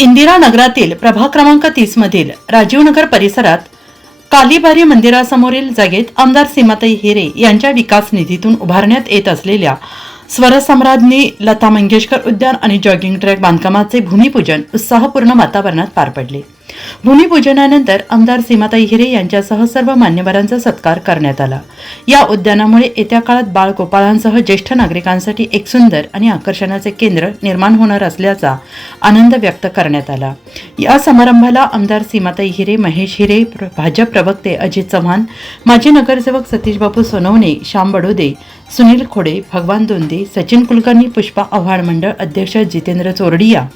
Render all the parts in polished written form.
इंदिरा नगरातील प्रभाग क्रमांक 30 मधील राजीवनगर परिसरात कालीबारी मंदिरासमोरील जागेत आमदार सीमाताई हिरे यांच्या विकास निधीतून उभारण्यात येत असलेल्या स्वरसम्राज्ञी लता मंगेशकर उद्यान आणि जॉगिंग ट्रॅक बांधकामाचे भूमिपूजन उत्साहपूर्ण वातावरणात पार पडले। भूमिपूजनानंतर आमदार सीमाताई हिरे यांच्यासह सर्व मान्यवरांचा सत्कार करण्यात आला। या उद्यानामुळे येत्या काळात बाळगोपाळांसह ज्येष्ठ नागरिकांसाठी एक सुंदर आणि आकर्षणाचे केंद्र निर्माण होणार असल्याचा आनंद व्यक्त करण्यात आला। या समारंभाला आमदार सीमाताई हिरे, महेश हिरे, भाजप प्रवक्ते अजित चव्हाण, माजी नगरसेवक सतीश बापू सोनवणे, श्याम बडोदे, सुनील खोडे, भगवान दोंदे, सचिन कुलकर्णी, पुष्पा आव्हाड मंडळ अध्यक्ष जितेंद्र चोरडिया,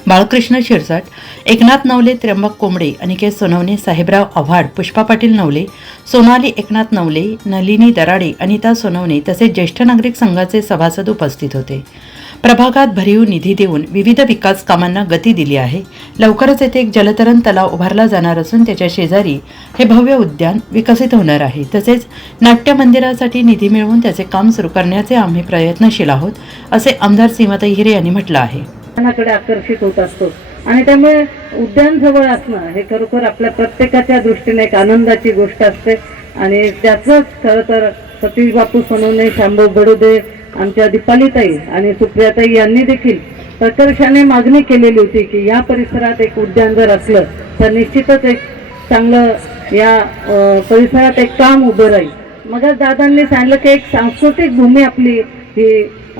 बाळकृष्ण शिरसाट, एकनाथ नवले, त्र्यंबक कोंबडे, अनिकेत सोनवणे, साहेबराव आव्हाड, पुष्पा पाटील नवले, सोनाली एकनाथ नवले, नलिनी दराडे, अनिता सोनवणे तसेच ज्येष्ठ नागरिक संघाचे सभासद उपस्थित होते। प्रभागात भरीव निधी देऊन विविध विकास कामांना गती दिली आहे। लवकरच येथे एक जलतरण तलाव उभारला जाणार असून त्याच्या शेजारी हे भव्य उद्यान विकसित होणार आहे। तसेच नाट्य मंदिरासाठी निधी मिळवून त्याचे काम सुरू करण्याचे आम्ही प्रयत्नशील आहोत, असे आमदार सीमाताई हिरे यांनी म्हटलं आहे। कडे आकर्षित होत असतो आणि त्यामुळे उद्यान जवळ असणं हे खरोखर आपल्या प्रत्येकाच्या दृष्टीने एक आनंदाची गोष्ट असते। आणि त्याचंच खरं तर सतीश बापू सोनवणे, शांबू बडोदे, आमच्या दीपालीताई आणि सुप्रियाताई यांनी देखील प्रकर्षाने मागणी केलेली होती की या परिसरात एक उद्यान जर असलं तर निश्चितच एक चांगलं या परिसरात एक काम उभं राहील। मग दादांनी सांगितलं की एक सांस्कृतिक भूमी आपली ही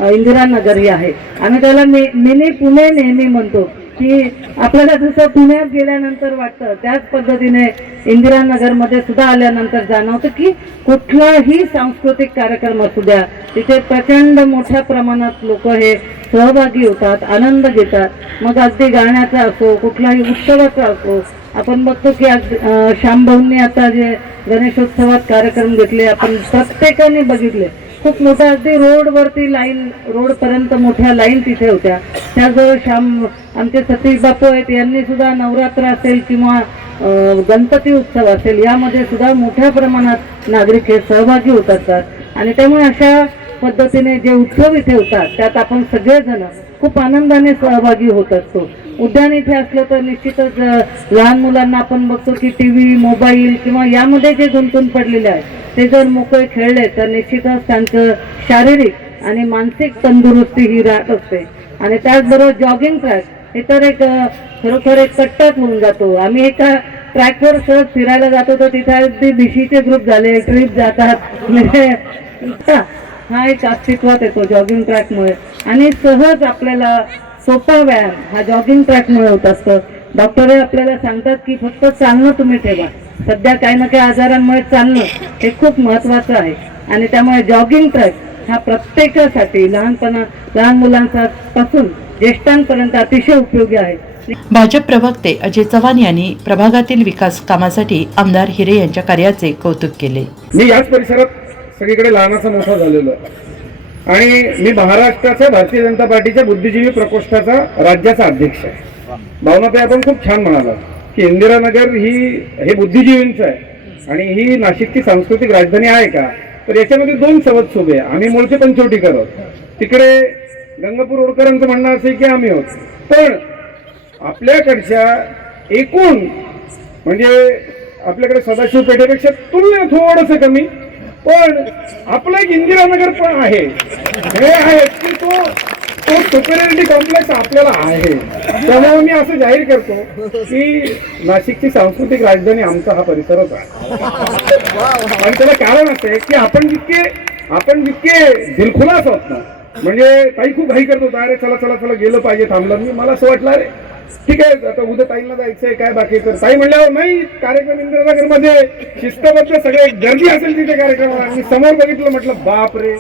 इंदिरा नगर ही आहे। आम्ही त्याला मिनी पुणे नेहमी म्हणतो की आपल्याला जसं पुण्यात गेल्यानंतर वाटतं त्याच पद्धतीने इंदिरा नगरमध्ये सुद्धा आल्यानंतर जाणवतं की कुठलाही सांस्कृतिक कार्यक्रम असू द्या तिथे प्रचंड मोठ्या प्रमाणात लोक हे सहभागी होतात, आनंद घेतात। मग अगदी गाण्याचा असो, कुठलाही उत्सवाचा असो, आपण बघतो की श्यामभाऊंनी आता जे गणेशोत्सवात कार्यक्रम घेतले आपण प्रत्येकाने बघितले, खूप मोठ्या अगदी रोडवरती लाईन, रोडपर्यंत मोठ्या लाईन तिथे होत्या। त्याजवळ आमचे सतीश बापू आहेत, यांनी सुद्धा नवरात्र असेल किंवा गणपती उत्सव असेल यामध्ये सुद्धा मोठ्या प्रमाणात नागरिक हे सहभागी होत असतात। आणि त्यामुळे अशा पद्धतीने जे उत्सव इथे होतात त्यात आपण सगळेजण खूप आनंदाने सहभागी होत असतो। उद्यान इथे असलं तर निश्चितच लहान मुलांना आपण बघतो की टीव्ही, मोबाईल किंवा यामध्ये जे गुंतून पडलेले आहेत ते जर मोकळे खेळले तर निश्चितच त्यांचं शारीरिक आणि मानसिक तंदुरुस्ती ही राहत असते। आणि त्याचबरोबर जॉगिंग ट्रॅक हे तर एक खरोखर एक कट्टाच होऊन जातो। आम्ही एका ट्रॅकवर सहज फिरायला जातो तर तिथे अगदी बीसीचे ग्रुप झाले, ट्रिप जातात, म्हणजे हा एक अस्तित्वात येतो जॉगिंग ट्रॅकमुळे। आणि सहज आपल्याला सोपा व्यायाम हा जॉगिंग ट्रॅकमुळे होत असतो। डॉक्टर आपल्याला सांगतात की फक्त चालणं तुम्ही ठेवा, सध्या काही ना काही आजारांमुळे चालणं हे खूप महत्त्वाचं आहे। आणि त्यामुळे जॉगिंग ट्रॅक हा प्रत्येकासाठी लहान मुलांपासून ज्येष्ठांपर्यंत अतिशय उपयोगी आहे। भाजप प्रवक्ते अजित चव्हाण यांनी प्रभागातील विकास कामासाठी आमदार हिरे यांच्या कार्याचे कौतुक केले। मी याच परिसरात सगळीकडे लहानाचा मोठा झालेलो आणि मी महाराष्ट्राच्या भारतीय जनता पार्टीच्या बुद्धिजीवी प्रकोष्ठाचा राज्याचा अध्यक्ष आहे। भावनाताई आपण खूप छान म्हणाला की इंदिरानगर हे बुद्धिजीवींचं आहे आणि ही नाशिकची सांस्कृतिक राजधानी आहे का, तर याच्यामध्ये दोन सवत सोबे आहे। आम्ही मूळचे पंचवटीकर आहोत, तिकडे गंगापूर ओडकरांचं म्हणणं असे की आम्ही आहोत, पण आपल्याकडच्या एकूण म्हणजे आपल्याकडे सदाशिव पेठेपेक्षा तुलनेत थोडंसं कमी, पण आपलं एक इंदिरानगर पण आहे, हे आहे की तो सुपेरियरिटी कॉम्प्लेक्स आपल्याला आहे। त्यामुळे मी असं जाहीर करतो की नाशिकची सांस्कृतिक राजधानी आमचा हा परिसरच आहे। आणि त्याला कारण असं आहे की आपण जितके दिलखुलास आहोत ना, म्हणजे ताई खूप घाई करत होता, अरे चला चला चला गेलं पाहिजे, थांबलं मी, मला असं वाटलं अरे ठीक आहे आता उद्या ताईंना जायचंय काय बाकी, तर ताई म्हणल्यावर नाही कार्यक्रम इंदिरानगर मध्ये शिस्तबद्ध सगळे गर्दी असेल तिथे कार्यक्रमाला। मी समोर बघितलं, म्हटलं बाप रे,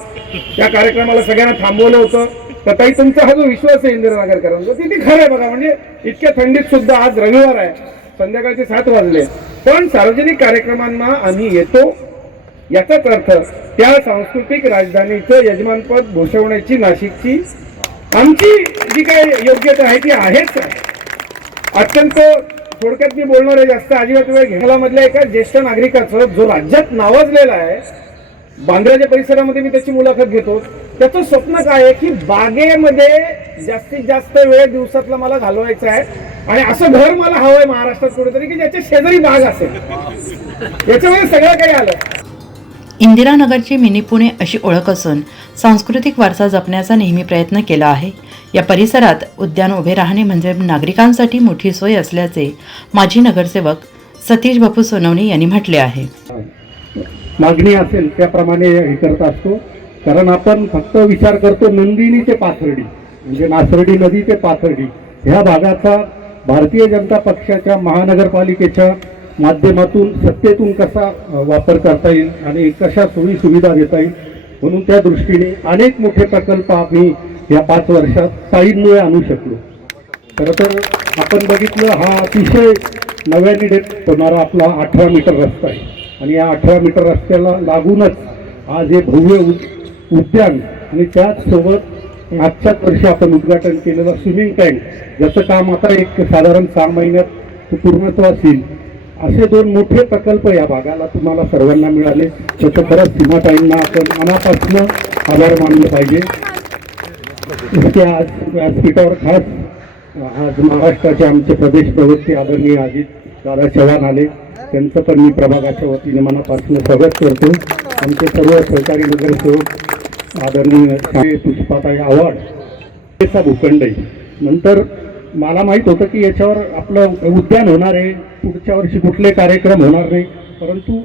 त्या कार्यक्रमाला सगळ्यांना थांबवलं होतं। तर ताई तुमचा हा जो विश्वास आहे इंदिरानगरकरांचा तिथे खरं आहे बघा, म्हणजे इतक्या थंडीत सुद्धा आज रविवार आहे, संध्याकाळचे 7 वाजले, पण सार्वजनिक कार्यक्रमांना आम्ही येतो, याचाच अर्थ त्या सांस्कृतिक राजधानीचं यजमानपद भूषवण्याची नाशिकची आमची जी काही योग्यता आहे ती आहेच आहे। अत्यंत थोडक्यात मी बोलणार आहे, जास्त अजिबात वेळ घेण्याला मधल्या एका ज्येष्ठ नागरिकाचं जो राज्यात नावाजलेला आहे बांद्राच्या परिसरामध्ये मी त्याची मुलाखत घेतो. त्याचं स्वप्न काय आहे की बागेमध्ये जास्तीत जास्त वेळ दिवसातला मला घालवायचा आहे आणि असं घर मला हवंय महाराष्ट्रात कुठेतरी की ज्याच्या शेजारी बाग असेल. याच्यामध्ये सगळं काही आलं. इंदिरानगरची मिनी पुणे अशी ओळख असून सांस्कृतिक वारसा जपण्याचा नेहमी प्रयत्न केला आहे. या परिसरात उद्यान उभे राहणे म्हणजे नागरिकांसाठी मोठी सोय असल्याचे माजी नगरसेवक सतीश बापू सोनवणे यांनी म्हटले आहे. मागणी असेल त्याप्रमाणे हे करत असतो. कारण आपण फक्त विचार करतो नंदिनी ते पाथर्डी म्हणजे नासर्डी नदी ते पाथर्डी ह्या भागाचा भारतीय जनता पक्षाच्या महानगरपालिकेच्या माध्यमातून सत्तेतून कसा वापर करता येईल आणि कशा सोयी सुविधा देता येईल म्हणून त्या दृष्टीने अनेक मोठे प्रकल्प आम्ही या 5 वर्षात ताईंमुळे आणू शकलो. खरं तर आपण बघितलं हा अतिशय नव्याने डेट होणारा आपला 18 मीटर रस्ता आहे आणि या 18 मीटर रस्त्याला लागूनच आज हे भव्य उद्यान आणि त्याचसोबत मागच्याच वर्षी आपण उद्घाटन केलेलं स्विमिंग टँक ज्याचं काम आता एक साधारण 6 महिन्यात पूर्णत्वास येईल. असे 2 मोठे प्रकल्प या भागाला तुम्हाला सर्वांना मिळाले. त्याचं खरंच सीमाताईंना आपण मनापासून आभार मानले पाहिजे. इसके आज व्यासपीठावर खास आज महाराष्ट्राचे आमचे प्रदेश प्रवक्ते आदरणीय अजित दादा चव्हाण आले. त्यांचं पण मी प्रभागाच्या वतीने मनापासून स्वागत करतो. आमचे सर्व सहकारी नगरसेवक आदरणीय पुष्पाताई आव्हाड याचा भूखंड आहे. नंतर मला माहीत होतं की याच्यावर आपलं उद्यान होणार आहे, पुढच्या वर्षी कुठले कार्यक्रम होणार नाही, परंतु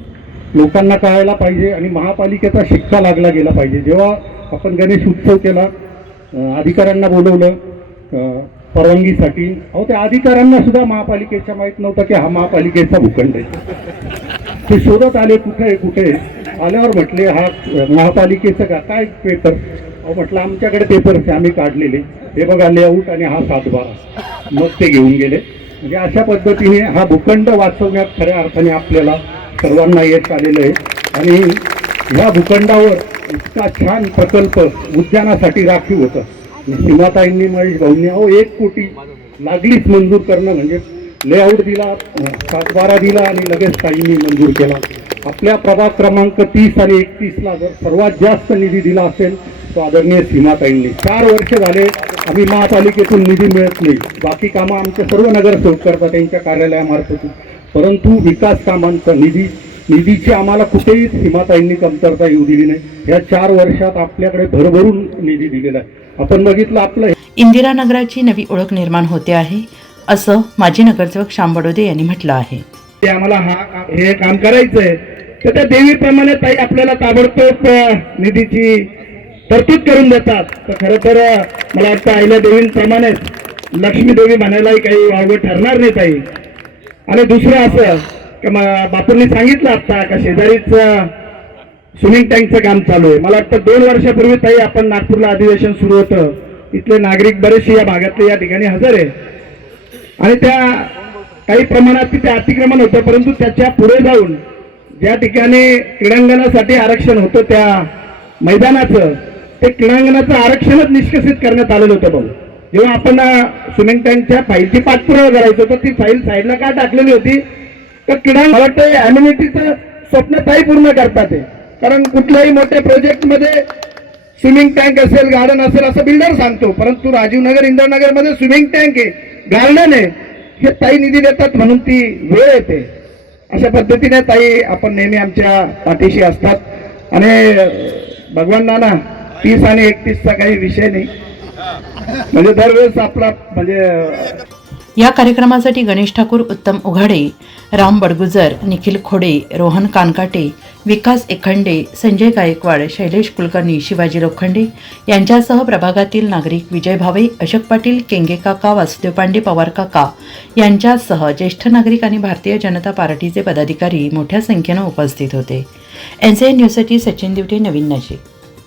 लोकांना कळायला पाहिजे आणि महापालिकेचा शिक्का लागला गेला पाहिजे. जेव्हा आपण गणेश उत्सव केला अधिकाऱ्यांना बोलवलं परवानगीसाठी, अहो त्या अधिकाऱ्यांना सुद्धा महापालिकेच्या माहीत नव्हतं की हा महापालिकेचा भूखंड आहे. ते शोधत आले कुठे आल्यावर म्हटले हा महापालिकेचं काय पेपर. अहो म्हटलं आमच्याकडे पेपर्स आम्ही काढलेले, हे बघा लेआउट आणि हा 7/12. मग ते घेऊन गेले. म्हणजे अशा पद्धतीने हा भूखंड वाचवण्यात खऱ्या अर्थाने आपल्याला सर्वांना यश आलेलं आहे. आणि ह्या भूखंडावर इतका छान प्रकल्प उद्यानासाठी राखीव होतं. सीमाताईंनी महेश भाऊंनी 1 कोटी लागलीच मंजूर करणं म्हणजे लेआउट दिला, 7/12 दिला आणि लगेच ताईंनी मंजूर केला. आपल्या प्रभाग क्रमांक 30 आणि 31ला जर सर्वात जास्त निधी दिला असेल तो आदरणीय सीमाताईंनी. 4 वर्ष झाले आम्ही महापालिकेतून निधी मिळत नाही. बाकी कामं आमचे सर्व नगरसेवक करतात त्यांच्या कार्यालयामार्फत, परंतु विकास कामांचा निधीची आम्हाला कुठेही सीमाताईंनी कमतरता येऊ दिली नाही. या 4 वर्षात आपल्याकडे भरभरून निधी दिलेला आहे. आपण बघितलं आपलं इंदिरानगराची नवी ओळख निर्माण होते आहे असं माजी नगरसेवक श्याम बडोदे यांनी म्हटलं आहे. ते आम्हाला हे काम करायचंय तर त्या देवीप्रमाणे ताई आपल्याला ताबडतोब निधीची तरतूद करून देतात. तर खरं तर मला वाटतं आईल्या देवींप्रमाणेच लक्ष्मी देवी म्हणायलाही काही वावगं ठरणार नाही ताई. आणि दुसरं असं की बापूंनी सांगितलं आता का शेजारीच स्विमिंग टँकचं काम चालू आहे. मला वाटतं 2 वर्षापूर्वी ताई आपण नागपूरला अधिवेशन सुरू होतं, इथले नागरिक बरेचसे या भागातले या ठिकाणी हजर आहे आणि त्या काही प्रमाणात तिथे अतिक्रमण होतं, परंतु त्याच्या पुढे जाऊन ज्या ठिकाणी क्रीडांगणासाठी आरक्षण होतं त्या मैदानाचं ते क्रीडांगणाचं आरक्षणच निष्कासित करण्यात आलेलं होतं. भाऊ जेव्हा आपण स्विमिंग टँकच्या फाईलची पाठपुरावा करायचो तर ती फाईल साईडला का टाकलेली होती तर क्रीडा मला वाटतं अम्युनिटीचं स्वप्न ताई पूर्ण करतात. कारण कुठल्याही मोठ्या प्रोजेक्टमध्ये स्विमिंग टँक असेल गार्डन असेल असं बिल्डर सांगतो, परंतु राजीवनगर इंदिरानगरमध्ये स्विमिंग टँक आहे गार्डन आहे हे ताई निधी देतात म्हणून ती वेळ येते. अशा पद्धतीने ताई आपण नेहमी आमच्या पाठीशी असतात आणि भगवान नाना 30 आणि 31चा काही विषय नाही म्हणजे दरवेळेस आपला म्हणजे. या कार्यक्रमासाठी गणेश ठाकूर, उत्तम उघाडे, राम बडगुजर, निखिल खोडे, रोहन कानकाटे, विकास एखंडे, संजय गायकवाड, शैलेश कुलकर्णी, शिवाजी लोखंडे यांच्यासह प्रभागातील नागरिक विजय भावे, अशोक पाटील, केंगे काका, वासुदेव पांडे, पवार काका यांच्यासह ज्येष्ठ नागरिक आणि भारतीय जनता पार्टीचे पदाधिकारी मोठ्या संख्येनं उपस्थित होते. NCN न्यूजसाठी सचिन दिवटे, नवीन नाशिक.